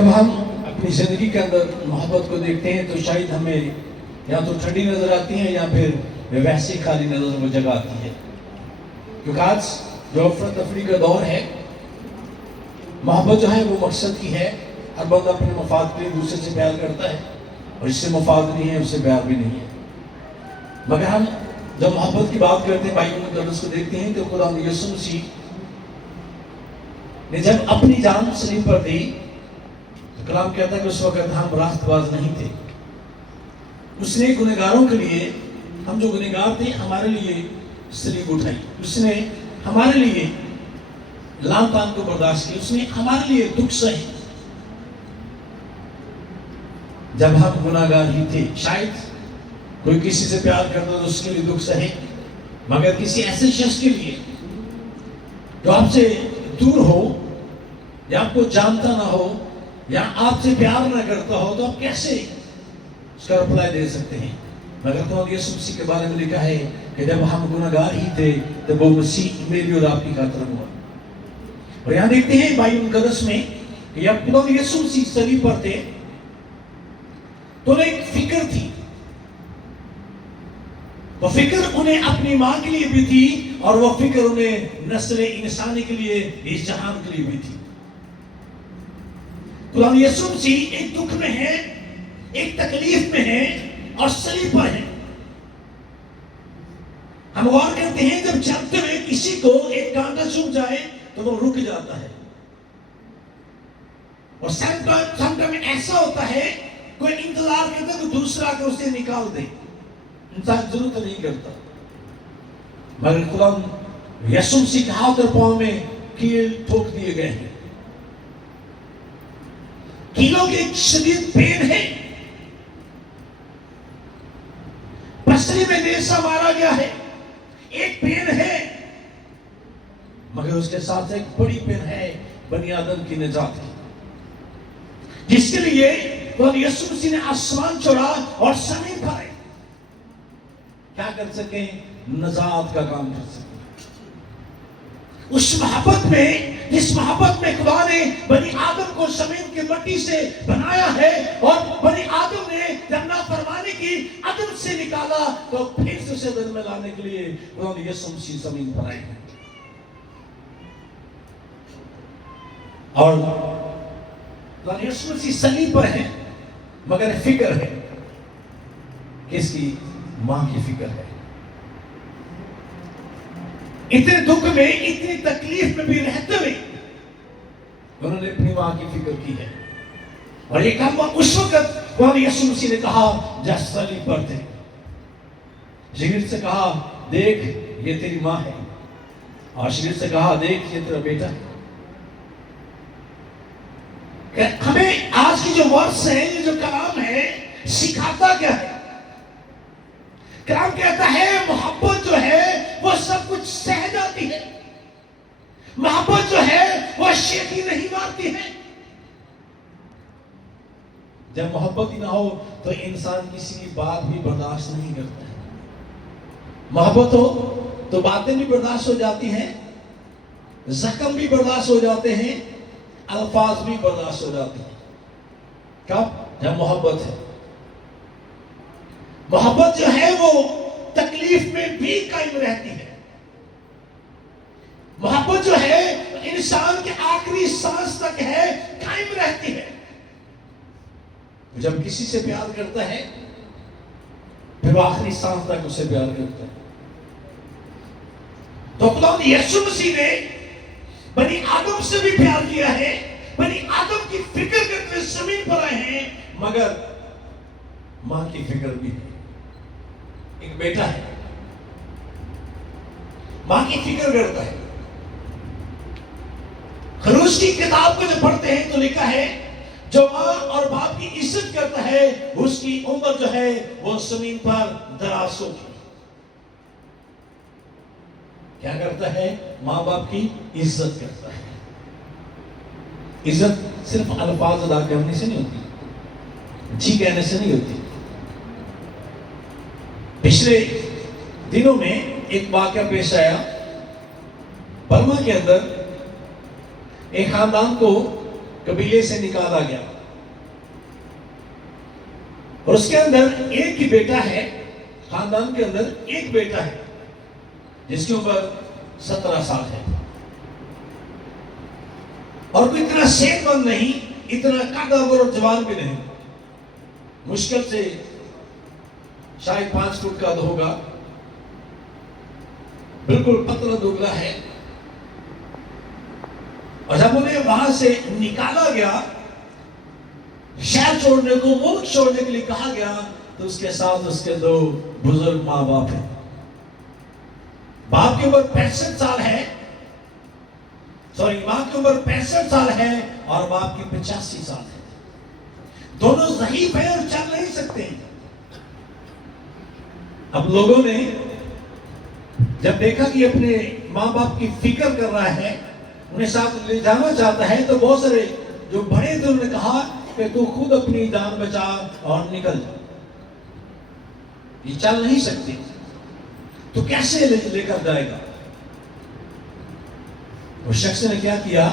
جب ہم اپنی زندگی کے اندر محبت کو دیکھتے ہیں تو شاید ہمیں یا تو ٹھنڈی نظر آتی ہے یا پھر ویسی خالی نظر وہ جگہ آتی ہے، کیونکہ آج جو افراتفری کا دور ہے، محبت جو ہے وہ مقصد کی ہے۔ ہر بندہ اپنے مفاد کے لیے دوسرے سے پیار کرتا ہے، اور اس سے مفاد نہیں ہے اس سے پیار بھی نہیں ہے۔ مگر ہم جب محبت کی بات کرتے ہیں، بائبل مقدس کو دیکھتے ہیں تو خدا یسوع مسیح نے جب اپنی جان صلیب پر دی، کلام کہتا ہے کہ اس وقت ہم راست باز نہیں تھے۔ اس نے گنہگاروں کے لیے، ہم جو گنہگار تھے، ہمارے لیے صلیب اٹھائی۔ اس نے ہمارے لیے لعن طعن کو برداشت کی، اس نے ہمارے لیے دکھ سہے۔ جب ہم گنہگار ہی تھے، شاید کوئی کسی سے پیار کرتا تو اس کے لیے دکھ سہے، مگر کسی ایسے شخص کے لیے جو آپ سے دور ہو یا آپ کو جانتا نہ ہو یا آپ سے پیار نہ کرتا ہو، تو آپ کیسے اس کا رپلائی دے سکتے ہیں؟ مگر خدا یسوع مسیح کے بارے میں لکھا ہے کہ جب ہم گنہگار ہی تھے تب وہ مسیح میری اور آپ کی خاطر ہوا۔ اور یہاں دیکھتے ہیں بائبل مقدس میں کہ جب خدا یسوع مسیح صلیب پر تھے تو انہیں ایک فکر تھی۔ وہ فکر انہیں اپنی ماں کے لیے بھی تھی، اور وہ فکر انہیں نسل انسانی کے لیے، اس جہان کے لیے بھی تھی۔ خدا یسوع مسیح ایک دکھ میں ہے، ایک تکلیف میں ہے اور صلیب پر ہے۔ ہم غور کرتے ہیں جب چلتے ہوئے کسی کو ایک کانٹا چبھ جائے تو وہ رک جاتا ہے، اور سم ٹائم ایسا ہوتا ہے کوئی انتظار کرتا ہے کہ دوسرا آ کے اسے نکال دے، انسان ضرورت نہیں کرتا۔ مگر خدا یسوع مسیح کے ہاتھ اور پاؤں میں کیل ٹھوک دیے گئے ہیں۔ کیلوں کی ایک شدید پین ہے، پسلی میں نیزہ مارا گیا ہے، ایک پین ہے، مگر اس کے ساتھ ایک بڑی پین ہے بنی آدم کی نجات کی، جس کے لیے خدا یسوع مسیح نے آسمان چھوڑا اور زمین پر آئے، کیا کر سکیں؟ نجات کا کام کر سکیں۔ اس محبت میں، جس محبت میں خدا نے بنی آدم کو زمین کی مٹی سے بنایا ہے، اور بنی آدم نے جب نافرمانی کی عدم سے نکالا، تو پھر سے اسے دل میں لانے کے لیے خدا نے یسوع مسیح زمین پر آئے ہیں۔ اور خدا نے یسوع مسیح صلیب پر ہے، مگر فکر ہے، کس کی؟ ماں کی فکر ہے۔ اتنے دکھ میں، اتنی تکلیف میں بھی رہتے ہوئے انہوں نے اپنی ماں کی فکر کی ہے۔ اور یہ کام اس وقت خدا یسوع مسیح نے کہا جب صلیب پر تھے، شگرد سے کہا دیکھ یہ تیری ماں ہے، اور شگرد سے کہا دیکھ یہ تیرا بیٹا ہے۔ کہ ہمیں آج کی جو ورس ہے، یہ جو کلام ہے، سکھاتا کیا ہے؟ کلام کہتا ہے محبت جو ہے وہ سب کچھ سہ جاتی ہے، محبت جو ہے وہ شیخی نہیں مارتی ہے۔ جب محبت ہی نہ ہو تو انسان کسی کی بات بھی برداشت نہیں کرتا ہے۔ محبت ہو تو باتیں بھی برداشت ہو جاتی ہیں، زخم بھی برداشت ہو جاتے ہیں، الفاظ بھی برداشت ہو جاتے ہیں۔ کب؟ جب محبت ہے۔ محبت جو ہے وہ تکلیف میں بھی قائم رہتی ہے۔ محبت جو ہے انسان کے آخری سانس تک ہے، قائم رہتی ہے۔ جب کسی سے پیار کرتا ہے پھر وہ آخری سانس تک اسے پیار کرتا ہے۔ تو خدا یسوع مسیح نے بنی آدم سے بھی پیار کیا ہے، بنی آدم کی فکر کرتے زمین پر آئے ہیں، مگر ماں کی فکر بھی ہے۔ ایک بیٹا ہے، ماں کی فکر کرتا ہے۔ خروج کی کتاب کو جب پڑھتے ہیں تو لکھا ہے جو ماں اور باپ کی عزت کرتا ہے اس کی عمر جو ہے وہ زمین پر دراز ہوگی۔ کیا کرتا ہے؟ ماں باپ کی عزت کرتا ہے۔ عزت صرف الفاظ ادا کرنے سے نہیں ہوتی، جی کہنے سے نہیں ہوتی۔ پچھلے دنوں میں ایک واقعہ پیش آیا، برما کے اندر ایک خاندان کو قبیلے سے نکالا گیا، اور اس کے اندر ایک ہی بیٹا ہے، خاندان کے اندر ایک بیٹا ہے جس کی عمر 17 سال ہے، اور کوئی اتنا صحت مند نہیں، اتنا قدور اور جوان بھی نہیں، مشکل سے شاید 5 فٹ کا ہوگا، بالکل پتلا دبلا ہے۔ اور جب انہیں وہاں سے نکالا گیا، شہر چھوڑنے کو، ملک چھوڑنے کے لیے کہا گیا، تو اس کے ساتھ اس کے 2 بزرگ ماں باپ ہیں۔ باپ کی عمر 65 سال ہے، ماں کی عمر 65 سال ہے، اور باپ کی 85 سال ہے۔ دونوں ضعیف ہیں اور چل نہیں سکتے۔ اب لوگوں نے جب دیکھا کہ اپنے ماں باپ کی فکر کر رہا ہے، انہیں ساتھ لے جانا چاہتا ہے، تو بہت سارے جو بڑے تھے انہوں نے کہا کہ تو خود اپنی جان بچا اور نکل جا، یہ چل نہیں سکتی، تو کیسے لے کر جائے گا؟ اس شخص نے کیا کیا؟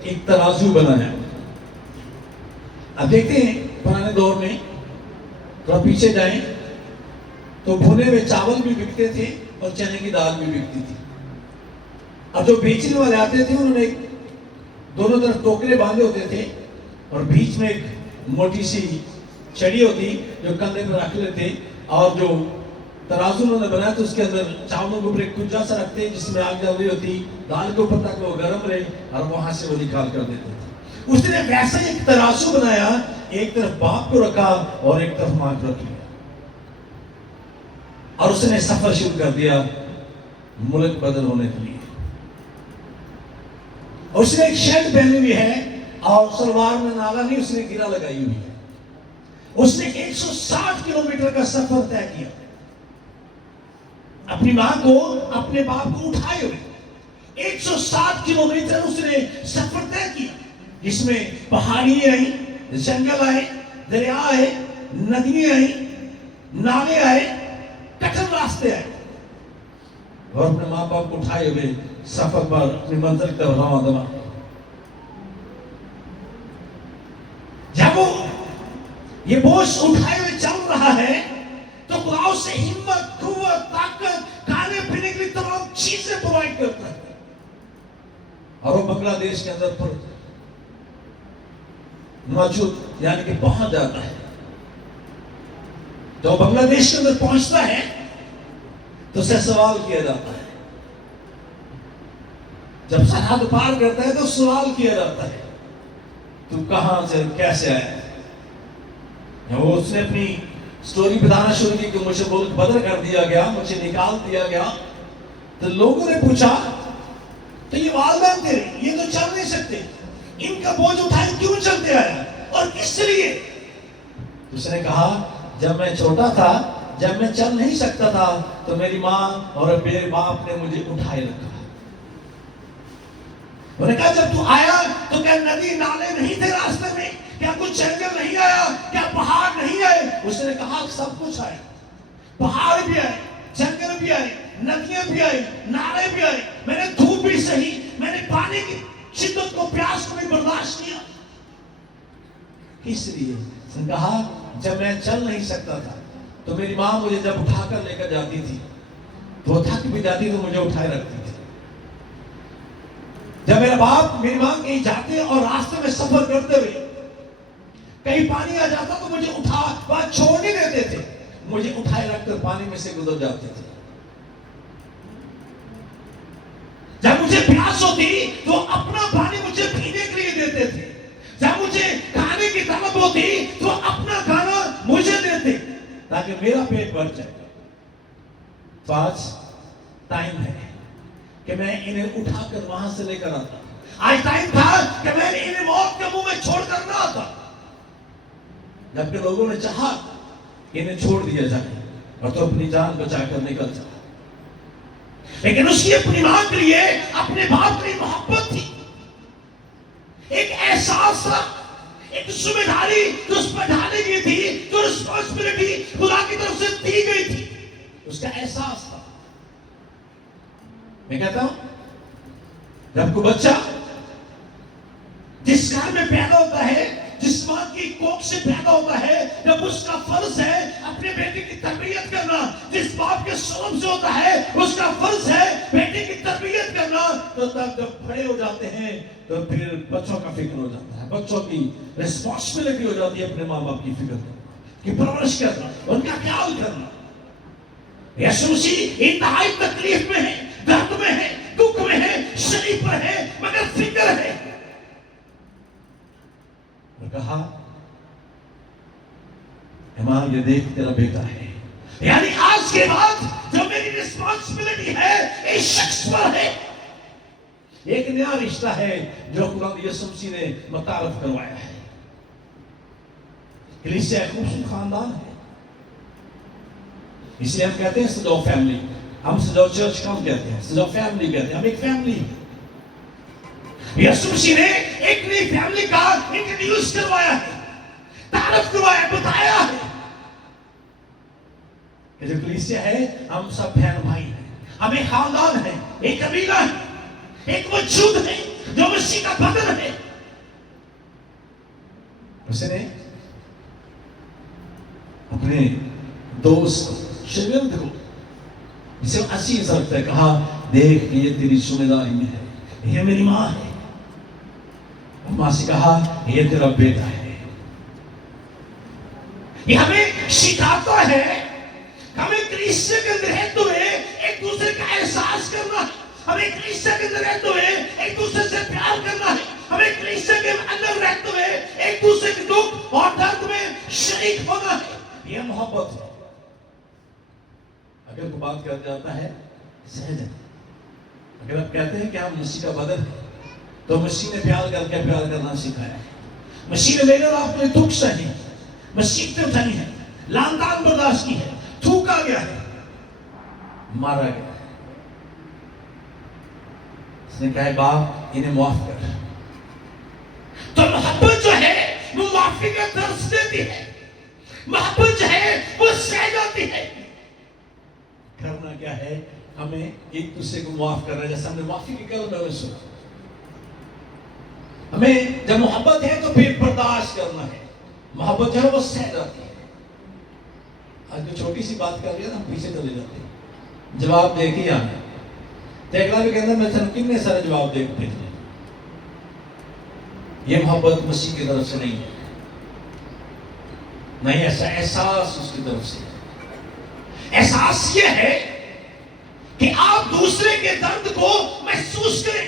ایک ترازو بنایا۔ اب دیکھتے ہیں پرانے دور میں، تھوڑا پیچھے جائیں تو بھنے ہوئے چاول بھی بکتے تھے اور چنے کی دال بھی بکتی تھی۔ اب جو بیچنے والے آتے تھے انہوں نے دونوں طرف ٹوکرے باندھے ہوتے تھے، اور بیچ میں ایک موٹی سی چھڑی ہوتی جو کندھے پر رکھ لیتے، اور جو ترازو انہوں نے بنایا تو اس کے اندر چاولوں کے اوپر ایک کجا سا رکھتے جس میں آگ جل رہی ہوتی، دال کے اوپر تک وہ گرم رہے، اور وہاں سے وہ نکال کر دیتے تھے۔ اس نے ویسا ایک ترازو بنایا، ایک طرف باپ کو رکھا اور ایک طرف ماں کو رکھ لیا، اور اس نے سفر شروع کر دیا ملک بدل ہونے کے لیے۔ اس نے ایک شرٹ پہنی ہوئی ہے اور سلوار میں نالا نہیں، اس نے گرا لگائی ہوئی ہے۔ اس نے 160 کلومیٹر کا سفر طے کیا، اپنی ماں کو، اپنے باپ کو اٹھائے ہوئے 160 کلومیٹر اس نے سفر طے کیا، جس میں پہاڑی آئی، جنگل آئے، دریا آئے، ندیاں آئی، نالے آئے، کٹھن راستے آئے، اور اپنے ماں باپ کو اٹھائے ہوئے سفر پر اپنی منزل کی طرف رواں دوا۔ جب وہ یہ بوجھ اٹھائے ہوئے چل رہا ہے تو خدا اسے ہمت، قوت، طاقت، کھانے پینے کے لیے تمام چیزیں پرووائڈ کرتا ہے، اور وہ بنگلہ دیش کے اندر پر موجود یعنی کہ پہنچ جاتا ہے۔ تو بنگلہ دیش کے اندر پہنچتا ہے تو اسے سوال کیا جاتا ہے، جب سرحد پار کرتا ہے تو سوال کیا جاتا ہے تو کہاں سے کیسے آیا؟ وہ اس نے اپنی سٹوری بتانا شروع کی کہ مجھے ملک بدل کر دیا گیا، مجھے نکال دیا گیا۔ تو لوگوں نے پوچھا تو یہ والدین تیرے، یہ تو چل نہیں سکتے، ان کا بوجھ اٹھائے کیوں چلتے آیا اور کس لیے؟ اس نے کہا جب میں چھوٹا تھا، جب میں چل نہیں سکتا تھا تو میری ماں اور میرے باپ نے مجھے اٹھائے رکھا۔ انہوں نے کہا جب تو آیا تو کیا ندی نالے نہیں تھے راستے میں؟ کیا کچھ جنگل نہیں آیا؟ کیا پہاڑ نہیں آئے؟ اس نے کہا سب کچھ آیا، پہاڑ بھی آئے، جنگل بھی آئے، ندیاں بھی آئے، نالے بھی آئے، میں نے دھوپ بھی سہی، میں نے پانی کی شدت کو، پیاس کو بھی برداشت کیا۔ کس لیے؟ اس نے کہا جب میں چل نہیں سکتا تھا تو میری ماں مجھے جب اٹھا کر لے کر جاتی تھی تو وہ تھک بھی جاتی تو مجھے اٹھائے رکھتی تھی۔ جب میرا باپ میری ماں کہیں جاتے اور راستے میں سفر کرتے ہوئے کہیں پانی آ جاتا تو مجھے اٹھا وہاں چھوڑ نہیں دیتے تھے، مجھے اٹھائے رکھ کر پانی میں سے گزر جاتے تھے۔ جب مجھے پیاس ہوتی تو اپنا پانی مجھے پینے کے لیے دیتے تھے، جب مجھے کھانے کی طلب ہوتی تو اپنا کھانا مجھے دیتے تاکہ میرا پیٹ بھر جائے۔ تو آج ٹائم ہے کہ میں انہیں اٹھا کر وہاں سے لے کر آتا، آج ٹائم تھا کہ میں انہیں موت کے منہ میں چھوڑ کر نہ آتا، جبکہ لوگوں نے چاہا کہ انہیں چھوڑ دیا جائے اور تو اپنی جان بچا کر نکل جائے، لیکن اس کی اپنی ماں کے لیے، اپنے باپ کے لیے محبت تھی، ایک احساس تھا، ایک ذمہ داری جو اس پر ڈالی گئی تھی، جو رسپانسبلٹی خدا کی طرف سے دی گئی تھی، اس کا احساس تھا۔ میں کہتا ہوں جب کوئی بچہ جس گھر میں پیدا ہوتا ہے، جس ماں کی کوکھ سے پیدا ہوتا ہے، جب اس کا فرض ہے اپنے بیٹے کی تربیت کرنا، جس باپ کے سلم سے ہوتا ہے اس کا فرض ہے بیٹے کی تربیت کرنا، تو تب جب بڑے ہو جاتے ہیں تو پھر بچوں کا فکر ہو جاتا ہے، بچوں کی ریسپانسبلٹی ہو جاتی ہے اپنے ماں باپ کی فکر کرنا، کی پرورش کرنا، ان کا خیال کرنا۔ یسوع مسیح انتہائی تکلیف میں ہے، درد میں ہے، دکھ میں ہے، صلیب پر ہے، مگر فکر ہے۔ اور کہا ایمان یہ دیکھ تیرا بیٹا ہے، یعنی آج کے بعد جو میری ریسپانسبلٹی ہے اس شخص پر ہے۔ ایک نیا رشتہ ہے جو قرآن یسوع مسیح نے متعارف کروایا ہے۔ کلیسیا ایک خوبصورت خاندان ہے، اس لیے ہم کہتے ہیں سجاؤ فیملی، ہم سجاؤ چرچ کم کہتے ہیں، سجاؤ فیملی کہتے ہیں، ہم ایک فیملی۔ یسوع مسیح نے ایک نئی فیملی کا انٹروڈیوس کروایا ہے، تعارف کروایا، بتایا ہے کہ جو کلیسیا ہے ہم سب بہن بھائی ہیں، ہم ایک خاندان ہے، ایک قبیلہ ہے، ایک وجود ہے جو مسیح کا بدن ہے۔ اس نے اپنے دوست شاگرد کو جسے عزیز رکھتا ہے کہا دیکھ یہ تیری ذمہ داری میں ہے، یہ میری ماں ہے۔ ماں سے کہا یہ تیرا بیٹا ہے۔ یہ ہمیں سکھاتا ہے، ہمیں کلیسیا کے اندر رہتے ہوئے ایک دوسرے کا احساس کرنا ہے، ہمیں کلیسیا کے اندر رہتے ہوئے ایک دوسرے سے پیار کرنا ہے، ہمیں کلیسیا کے اندر رہتے ہوئے ایک دوسرے کے دکھ اور درد میں شریک ہونا ہے۔ یہ محبت ہے۔ اگر کوئی بات کر جاتا ہے سہج ہے، اگر آپ کہتے ہیں کہ ہم مسیح کا بدن ہے تو مسیح نے پیار کر کے پیار کرنا سکھایا ہے۔ مسیح نے میرے اور آپ نے دکھ سہی، مصیبتیں اٹھائی ہیں، لعن برداشت کی ہے، تھوکا گیا ہے، مارا گیا ہے۔ اس نے کہا باپ انہیں معاف کر۔ تو محبت جو ہے وہ معافی کا درس دیتی ہے، محبت جو ہے وہ سہ جاتی ہے۔ کرنا کیا ہے؟ ہمیں ایک دوسرے کو معاف کرنا ہے، جیسے ہم نے معافی کی کلمہ میں سنا۔ ہمیں جب محبت ہے تو پھر برداشت کرنا ہے، محبت جو ہے وہ سہ جاتی ہے۔ آج جو چھوٹی سی بات کر رہی ہے نا ہم پیچھے چلے جاتے ہیں، جواب دے کے آنا تیگلا بھی کہنا میں تھنو کتنے سارے جواب دے کے بھیجنے۔ یہ محبت مسیح کی طرف سے نہیں ہے، نہیں ایسا احساس اس کی طرف سے۔ احساس یہ ہے کہ آپ دوسرے کے درد کو محسوس کریں،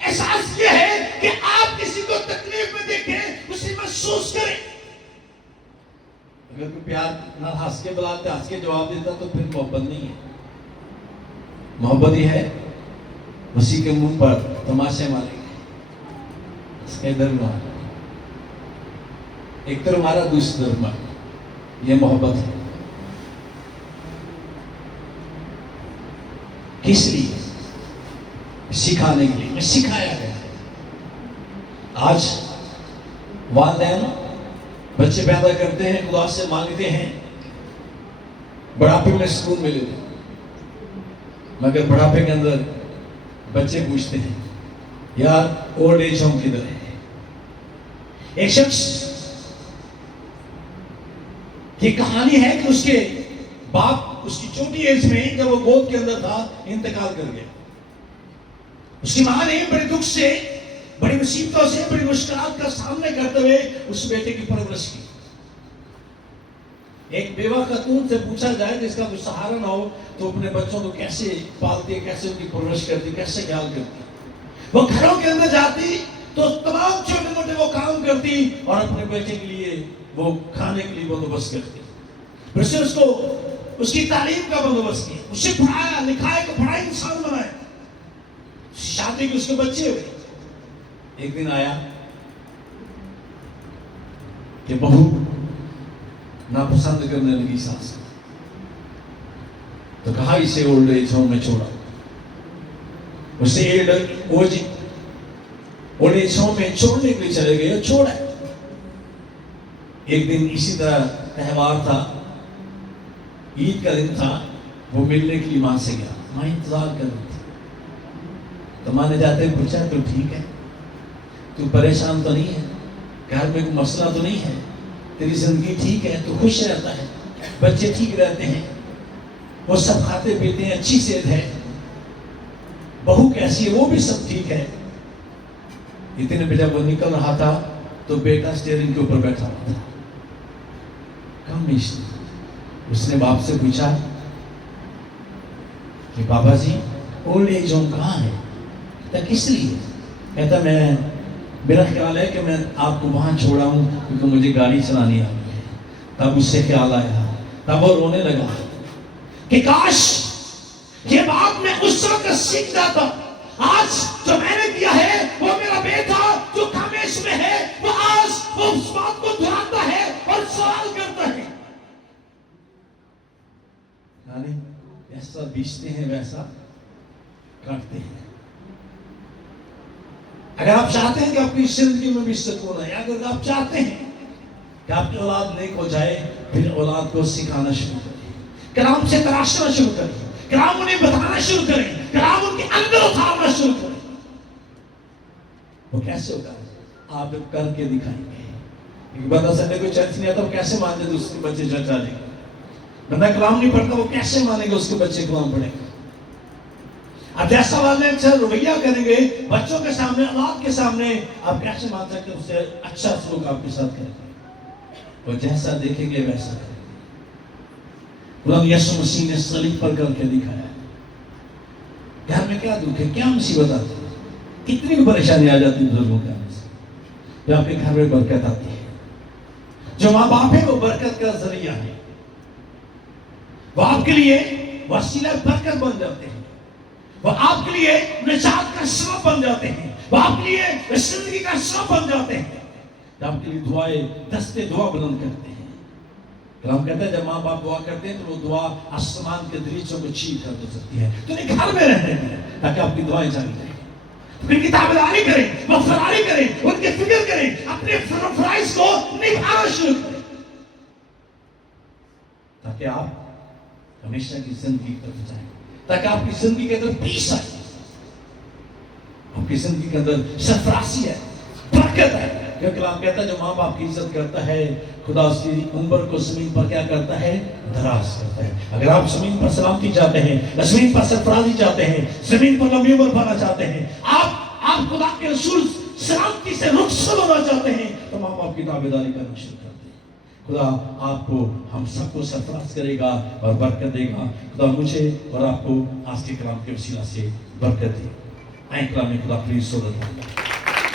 احساس یہ ہے کہ آپ کسی کو تکلیف میں دیکھیں، اسے محسوس کریں۔ اگر کوئی پیار نہ ہنس کے بلاتے ہنس کے جواب دیتا تو پھر محبت نہیں ہے۔ محبت یہ ہے مسیح کے منہ پر تماشے مارے گے، اس کے در مارا، ایک طرف مارا دوسری طرف مارا، یہ محبت ہے۔ کس لیے؟ سکھانے کے لیے، سکھایا گیا۔ آج والدین بچے پیدا کرتے ہیں، خدا سے مانگتے ہیں بڑھاپے میں سکون ملے گا، مگر بڑھاپے کے اندر بچے پوچھتے ہیں یار اولڈ ایج ہوم کدھر ہے؟ ایک شخص کی کہانی ہے کہ اس کے باپ اس کی چھوٹی ایج میں جب وہ گود کے اندر تھا انتقال کر گیا۔ اس کی ماں نے بڑے دکھ سے، بڑی مصیبتوں سے، بڑی مشکلات کا سامنا کرتے ہوئے اس بیٹے کی پرورش کی۔ ایک بیوہ خاتون سے پوچھا جائے جس کا کوئی سہارا نہ ہو تو اپنے بچوں کو کیسے پالتی، کیسے ان کی پرورش کرتی، کیسے خیال کرتی۔ وہ گھروں کے اندر جاتی تو تمام چھوٹے موٹے وہ کام کرتی اور اپنے بیٹے کے لیے وہ کھانے کے لیے بندوبست کرتی، پھر سے اس کو اس کی تعلیم کا بندوبست کیا، اسے پڑھایا لکھایا کہ بڑا انسان بنایا، شادی کے اس کے بچے ہوئے۔ ایک دن آیا کہ بہو ناپسند کرنے لگی ساس، تو کہا اسے اولڈ ایج ہوم میں چھوڑا، اسے اولڈ ایج ہوم میں چھوڑنے کے لیے چلے گئے، چھوڑا۔ ایک دن اسی طرح تہوار تھا، عید کا دن تھا، وہ ملنے کے لیے ماں سے گیا، ماں انتظار کر رہی تھی، تو ماں نے جاتے پوچھا تو ٹھیک ہے، تو پریشان تو نہیں ہے, گھر میں کوئی مسئلہ تو نہیں ہے, تیری زندگی ٹھیک ہے, تو خوش رہتا ہے, بچے ٹھیک رہتے ہیں, وہ سب کھاتے پیتے ہیں, اچھی صحت ہے, بہو کیسی ہے وہ بھی سب ٹھیک ہے. اتنے میں جب وہ نکل رہا تھا تو بیٹا اسٹیئرنگ کے اوپر بیٹھا ہوا تھا. اس نے باپ سے پوچھا کہ بابا جی اولڈ ایج ہوم کہاں ہے؟ کہتا کس لیے؟ کہتا میرا خیال ہے کہ میں آپ کو وہاں چھوڑا ہوں کیونکہ مجھے گاڑی چلانی آتی ہے. تب اس سے خیال آیا, تب وہ رونے لگا کہ کاش یہ بات میں اس وقت سیکھ جاتا. آج جو میں نے کیا ہے وہ میرا بیٹا جو کامیش میں ہے وہ آج وہ اس بات کو دہراتا ہے اور سوال کرتا ہے. یعنی ایسا بیچتے ہیں ویسا کاٹتے ہیں. اگر آپ چاہتے ہیں کہ آپ کی زندگی میں بھی سکون ہے, اگر آپ چاہتے ہیں کہ آپ کی اولاد نیک ہو جائے, پھر اولاد کو سکھانا شروع کریں, کلام سے تراشنا شروع کریں, کلام انہیں بتانا شروع کریں, کلام ان کے اندر اتارنا شروع کریں. وہ کیسے ہوگا؟ آپ کر کے دکھائیں گے. ایک بندہ سنڈے کو چرچ نہیں آتا, وہ کیسے مان دے اس کے بچے چرچ آ جائیں گے. بندہ کلام نہیں پڑھتا, وہ کیسے مانے گا اس کے بچے کلام پڑھیں گے. اب جیسا والدین سے رویہ کریں گے بچوں کے سامنے, اولاد کے سامنے, آپ کیسے مان سکتے اس سے اچھا سلوک آپ کے ساتھ کریں گے. وہ جیسا دیکھیں گے ویسا کریں گے. قرآن یسوع مسیح نے صلیب پر کر کے دکھایا. گھر میں کیا دکھ ہے, کیا مصیبت آتی ہے, کتنی بھی پریشانی آ جاتی ہے بزرگوں کے آنے سے, جو آپ کے گھر میں برکت آتی ہے. جو ماں باپ ہے وہ برکت کا ذریعہ ہے, وہ آپ کے لیے وسیلہ برکت بن جاتے ہیں, وہ آپ کے لیے نجات کا سبب بن جاتے ہیں, وہ آپ کے لیے زندگی کا سبب بن جاتے ہیں, آپ کے لیے دعائیں دستے دعا بلند کرتے ہیں. کلام کہتا ہے جب ماں باپ دعا کرتے ہیں تو وہ دعا آسمان کے دریچوں کو چھین کر دے سکتی ہے. تو نہیں گھر میں رہنے دیں تاکہ آپ کی دعائیں جاری رہیں, ان کی تابعداری کریں, وفاداری کریں, ان کی فکر کریں, اپنے فرائض کو نبھانا شروع کریں, تاکہ آپ ہمیشہ کی زندگی کی طرف جائیں, تاکہ آپ کی زندگی کے اندر پیس آئے, آپ کی زندگی کے اندر سرفرازی ہے, برکت ہے. یہ کلام کہتا ہے جو ماں باپ کی عزت کرتا ہے خدا اس کی عمر کو زمین پر کیا کرتا ہے, دراز کرتا ہے. اگر آپ زمین پر سلامتی چاہتے ہیں, زمین پر سرفرازی چاہتے ہیں, زمین پر لمبی عمر پانا چاہتے ہیں, آپ خدا کے رسول سلامتی سے رخصت ہونا چاہتے ہیں, تو ماں باپ کی تابعداری کرنا شروع کرتے ہیں. خدا آپ کو ہم سب کو سرفراز کرے گا اور برکت دے گا. خدا مجھے اور آپ کو آج کے کلام کے وسیلہ سے برکت دے. آئیں کلام خدا پلیز صورت